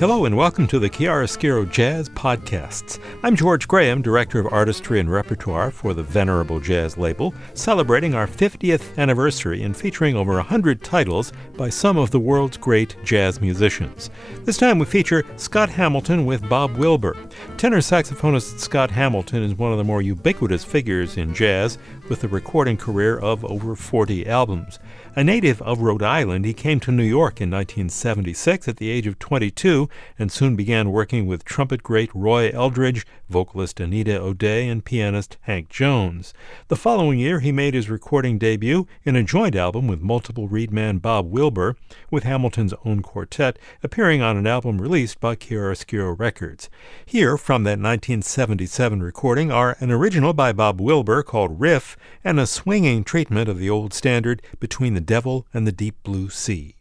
Hello and welcome to the Chiaroscuro Jazz Podcasts. I'm George Graham, Director of Artistry and Repertoire for the Venerable Jazz label, celebrating our 50th anniversary and featuring over 100 titles by some of the world's great jazz musicians. This time we feature Scott Hamilton with Bob Wilber. Tenor saxophonist Scott Hamilton is one of the more ubiquitous figures in jazz, with a recording career of over 40 albums. A native of Rhode Island, he came to New York in 1976 at the age of 22 and soon began working with trumpet great Roy Eldridge, vocalist Anita O'Day, and pianist Hank Jones. The following year, he made his recording debut in a joint album with multiple reed man Bob Wilber, with Hamilton's own quartet, appearing on an album released by Chiaroscuro Records. Here, from that 1977 recording, are an original by Bob Wilber called Riff and a swinging treatment of the old standard Between the Devil and the Deep Blue Sea.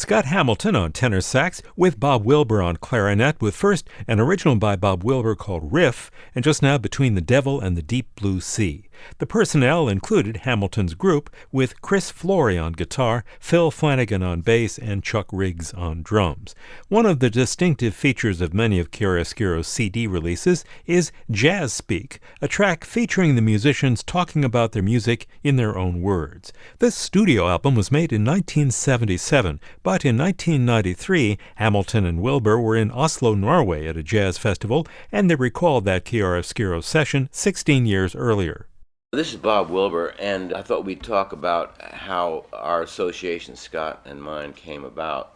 Scott Hamilton on tenor sax with Bob Wilber on clarinet, with first an original by Bob Wilber called Riff, and just now Between the Devil and the Deep Blue Sea. The personnel included Hamilton's group with Chris Flory on guitar, Phil Flanagan on bass, and Chuck Riggs on drums. One of the distinctive features of many of Chiaroscuro's CD releases is Jazz Speak, a track featuring the musicians talking about their music in their own words. This studio album was made in 1977, but in 1993, Hamilton and Wilber were in Oslo, Norway at a jazz festival, and they recalled that Chiaroscuro session 16 years earlier. This is Bob Wilber, and I thought we'd talk about how our association, Scott and mine, came about.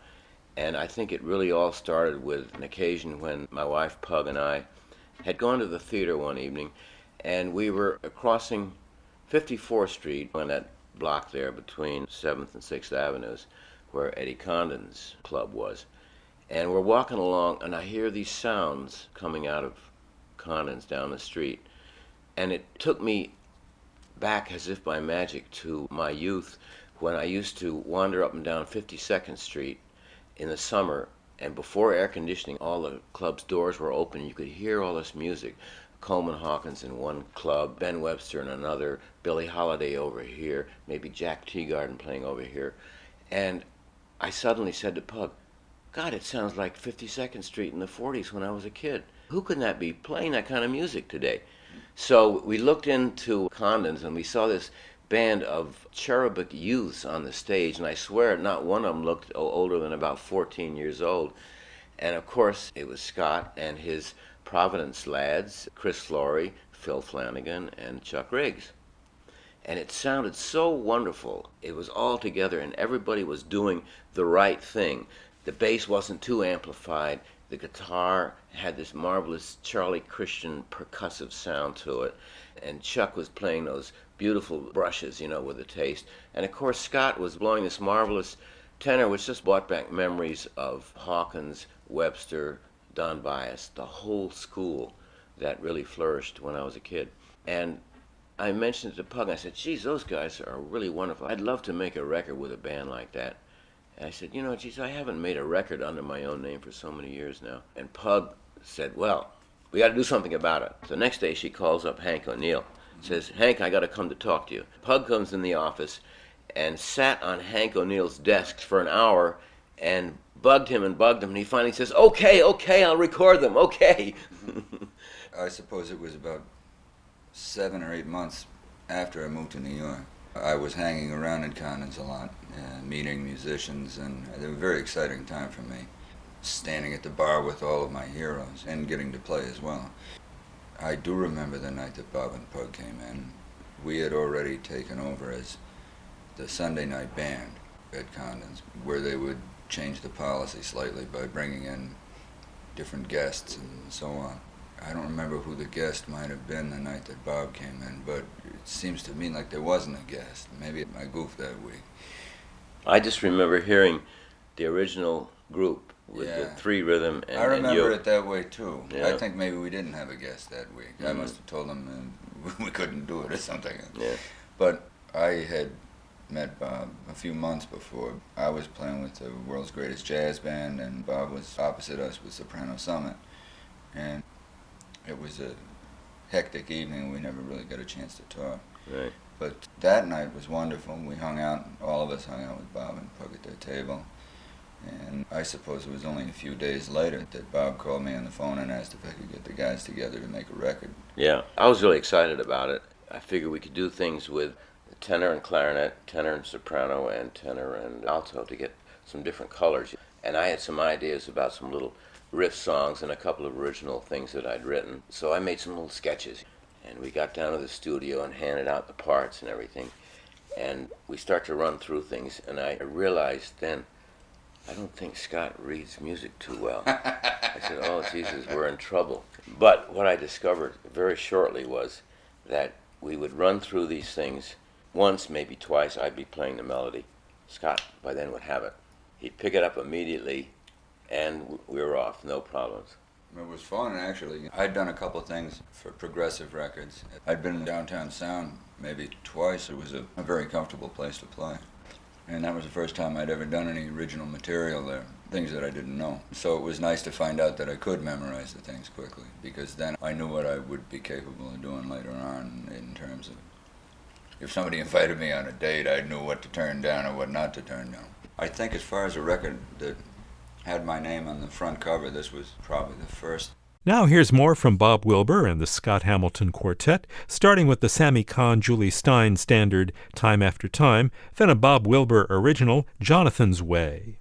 And I think it really all started with an occasion when my wife, Pug, and I had gone to the theater one evening, and we were crossing 54th Street on that block there between 7th and 6th Avenues, where Eddie Condon's club was. And we're walking along, and I hear these sounds coming out of Condon's down the street. And it took me back as if by magic to my youth when I used to wander up and down 52nd Street in the summer, and before air conditioning, all the club's doors were open. You could hear all this music. Coleman Hawkins in one club, Ben Webster in another, Billie Holiday over here, maybe Jack Teagarden playing over here. And I suddenly said to Pug, God, it sounds like 52nd Street in the 40s when I was a kid. Who can that be playing that kind of music today? So we looked into Condon's and we saw this band of cherubic youths on the stage, and I swear not one of them looked older than about 14 years old. And of course it was Scott and his Providence lads, Chris Flory, Phil Flanagan, and Chuck Riggs. And it sounded so wonderful. It was all together and everybody was doing the right thing. The bass wasn't too amplified. The guitar had this marvelous Charlie Christian percussive sound to it. And Chuck was playing those beautiful brushes, with a taste. And of course Scott was blowing this marvelous tenor, which just brought back memories of Hawkins, Webster, Don Byas, the whole school that really flourished when I was a kid. And I mentioned it to Pug, I said, geez, those guys are really wonderful. I'd love to make a record with a band like that. And I said, geez, I haven't made a record under my own name for so many years now. And Pug said, well, we got to do something about it. So the next day she calls up Hank O'Neill, says, Hank, I got to come to talk to you. Pug comes in the office and sat on Hank O'Neill's desk for an hour and bugged him, and he finally says, okay, I'll record them, okay. I suppose it was about 7 or 8 months after I moved to New York. I was hanging around in Condon's a lot, meeting musicians, and it was a very exciting time for me, standing at the bar with all of my heroes and getting to play as well. I do remember the night that Bob and Pug came in. We had already taken over as the Sunday night band at Condon's, where they would change the policy slightly by bringing in different guests and so on. I don't remember who the guest might have been the night that Bob came in, but it seems to me like there wasn't a guest. Maybe I goofed that week. I just remember hearing the original group with the three rhythm and I remember and it that way too. Yeah. I think maybe we didn't have a guest that week. I must have told them we couldn't do it or something. Yeah. But I had met Bob a few months before. I was playing with the world's greatest jazz band, and Bob was opposite us with Soprano Summit. And it was a hectic evening. We never really got a chance to talk. Right. But that night was wonderful. We hung out, all of us hung out with Bob and Pug at their table. And I suppose it was only a few days later that Bob called me on the phone and asked if I could get the guys together to make a record. Yeah, I was really excited about it. I figured we could do things with tenor and clarinet, tenor and soprano, and tenor and alto to get some different colors. And I had some ideas about some little riff songs and a couple of original things that I'd written. So I made some little sketches. And we got down to the studio and handed out the parts and everything. And we start to run through things, and I realized then, I don't think Scott reads music too well. I said, oh, Jesus, we're in trouble. But what I discovered very shortly was that we would run through these things once, maybe twice. I'd be playing the melody. Scott, by then, would have it. He'd pick it up immediately, and we were off, no problems. It was fun, actually. I'd done a couple of things for Progressive Records. I'd been in Downtown Sound maybe twice. It was a very comfortable place to play. And that was the first time I'd ever done any original material there, things that I didn't know. So it was nice to find out that I could memorize the things quickly, because then I knew what I would be capable of doing later on in terms of, if somebody invited me on a date, I knew what to turn down or what not to turn down. I think as far as a record that had my name on the front cover, this was probably the first. Now here's more from Bob Wilbur and the Scott Hamilton Quartet, starting with the Sammy Cahn-Julie Stein standard Time After Time, then a Bob Wilbur original, Jonathan's Way.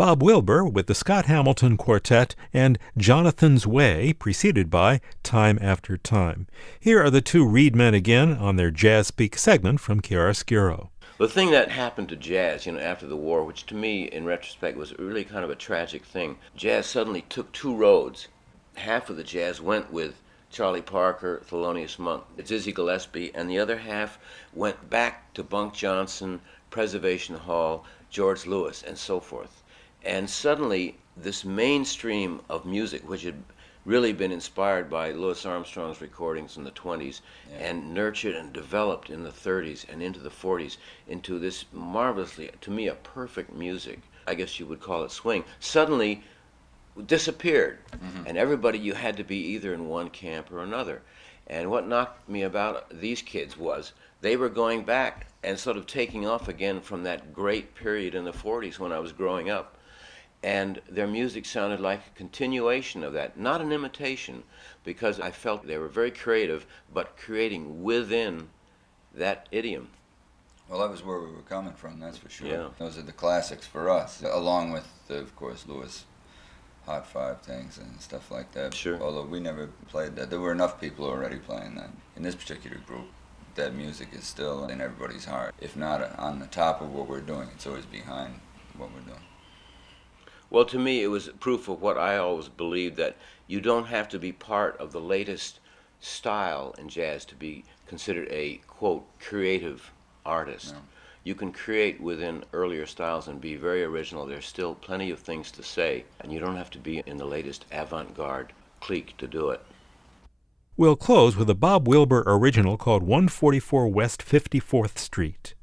Bob Wilber with the Scott Hamilton Quartet and Jonathan's Way, preceded by Time After Time. Here are the two Reed men again on their Jazz Speak segment from Chiaroscuro. The thing that happened to jazz, after the war, which to me, in retrospect, was really kind of a tragic thing, jazz suddenly took two roads. Half of the jazz went with Charlie Parker, Thelonious Monk, Dizzy Gillespie, and the other half went back to Bunk Johnson, Preservation Hall, George Lewis, and so forth. And suddenly, this mainstream of music, which had really been inspired by Louis Armstrong's recordings in the 20s, and nurtured and developed in the 30s and into the 40s into this marvelously, to me, a perfect music, I guess you would call it swing, suddenly disappeared. And everybody, you had to be either in one camp or another. And what knocked me about these kids was they were going back and sort of taking off again from that great period in the 40s when I was growing up. And their music sounded like a continuation of that, not an imitation, because I felt they were very creative, but creating within that idiom. Well, that was where we were coming from, that's for sure. Yeah. Those are the classics for us, along with, of course, Lewis Hot Five things and stuff like that. Sure. Although we never played that. There were enough people already playing that. In this particular group, that music is still in everybody's heart. If not on the top of what we're doing, it's always behind what we're doing. Well, to me, it was proof of what I always believed, that you don't have to be part of the latest style in jazz to be considered a, quote, creative artist. No. You can create within earlier styles and be very original. There's still plenty of things to say, and you don't have to be in the latest avant-garde clique to do it. We'll close with a Bob Wilber original called 144 West 54th Street.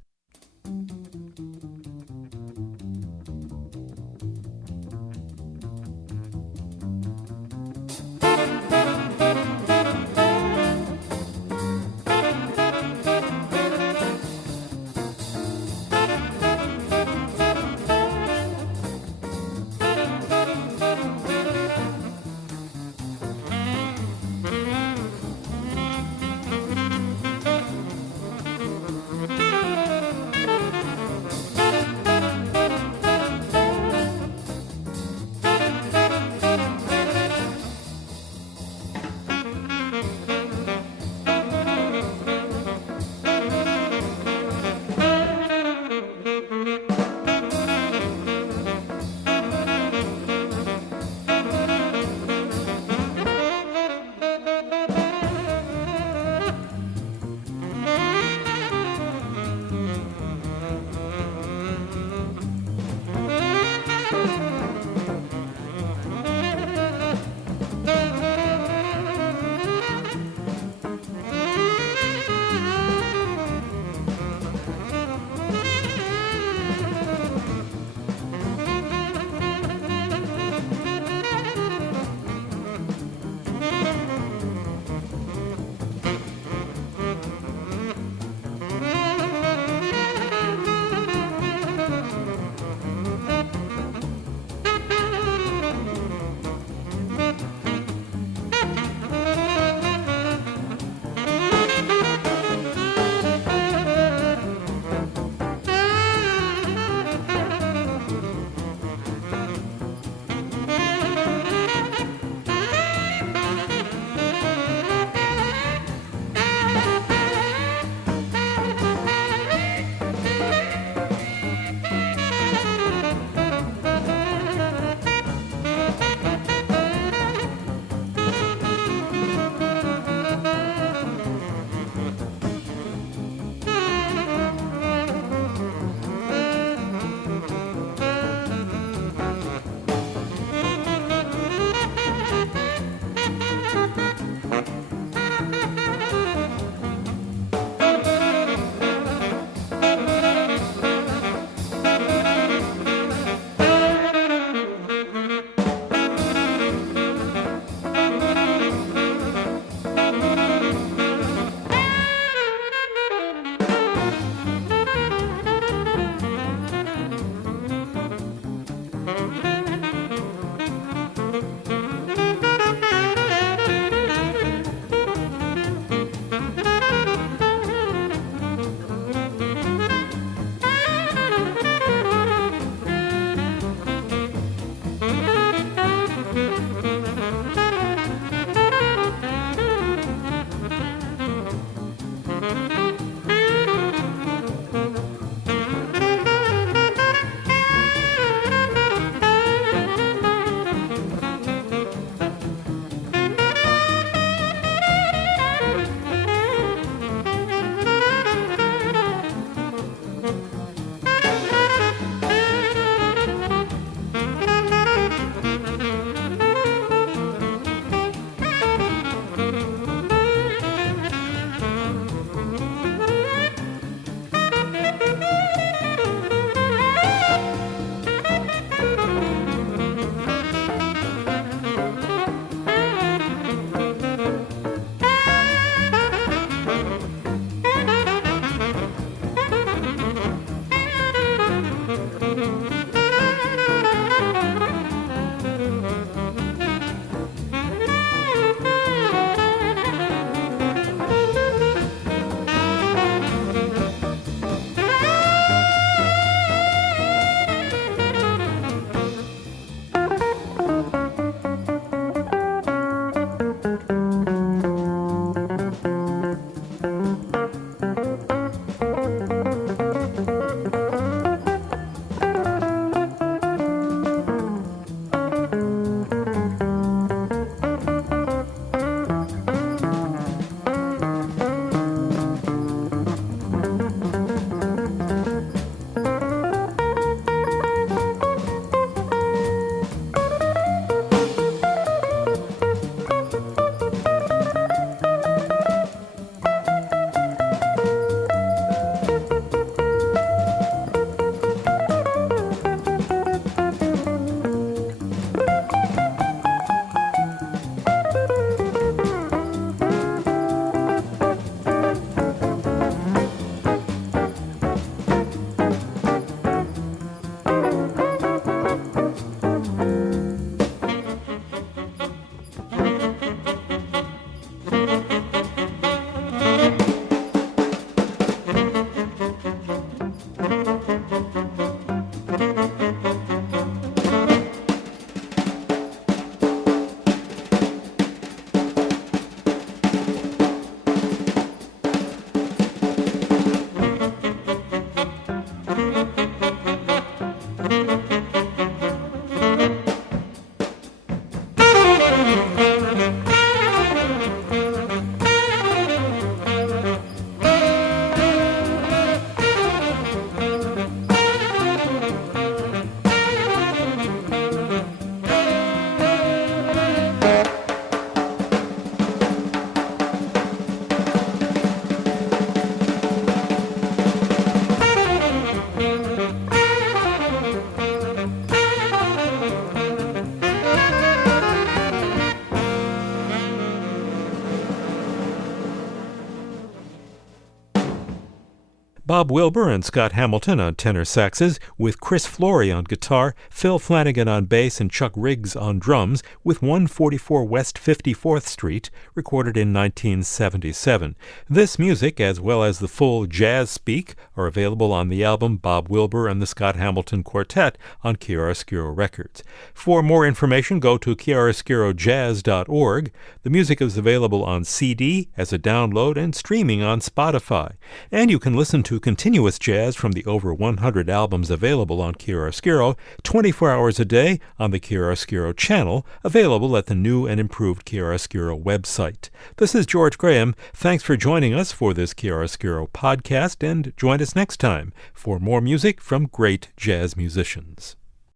Bob Wilber and Scott Hamilton on tenor saxes, with Chris Flory on guitar, Phil Flanagan on bass, and Chuck Riggs on drums, with 144 West 54th Street, recorded in 1977. This music, as well as the full Jazz Speak, are available on the album Bob Wilber and the Scott Hamilton Quartet on Chiaroscuro Records. For more information, go to chiaroscurojazz.org. The music is available on CD, as a download, and streaming on Spotify. And you can listen to continuous jazz from the over 100 albums available on Chiaroscuro 24 hours a day on the Chiaroscuro channel, available at the new and improved Chiaroscuro website. This is George Graham. Thanks for joining us for this Chiaroscuro podcast, and join us next time for more music from great jazz musicians.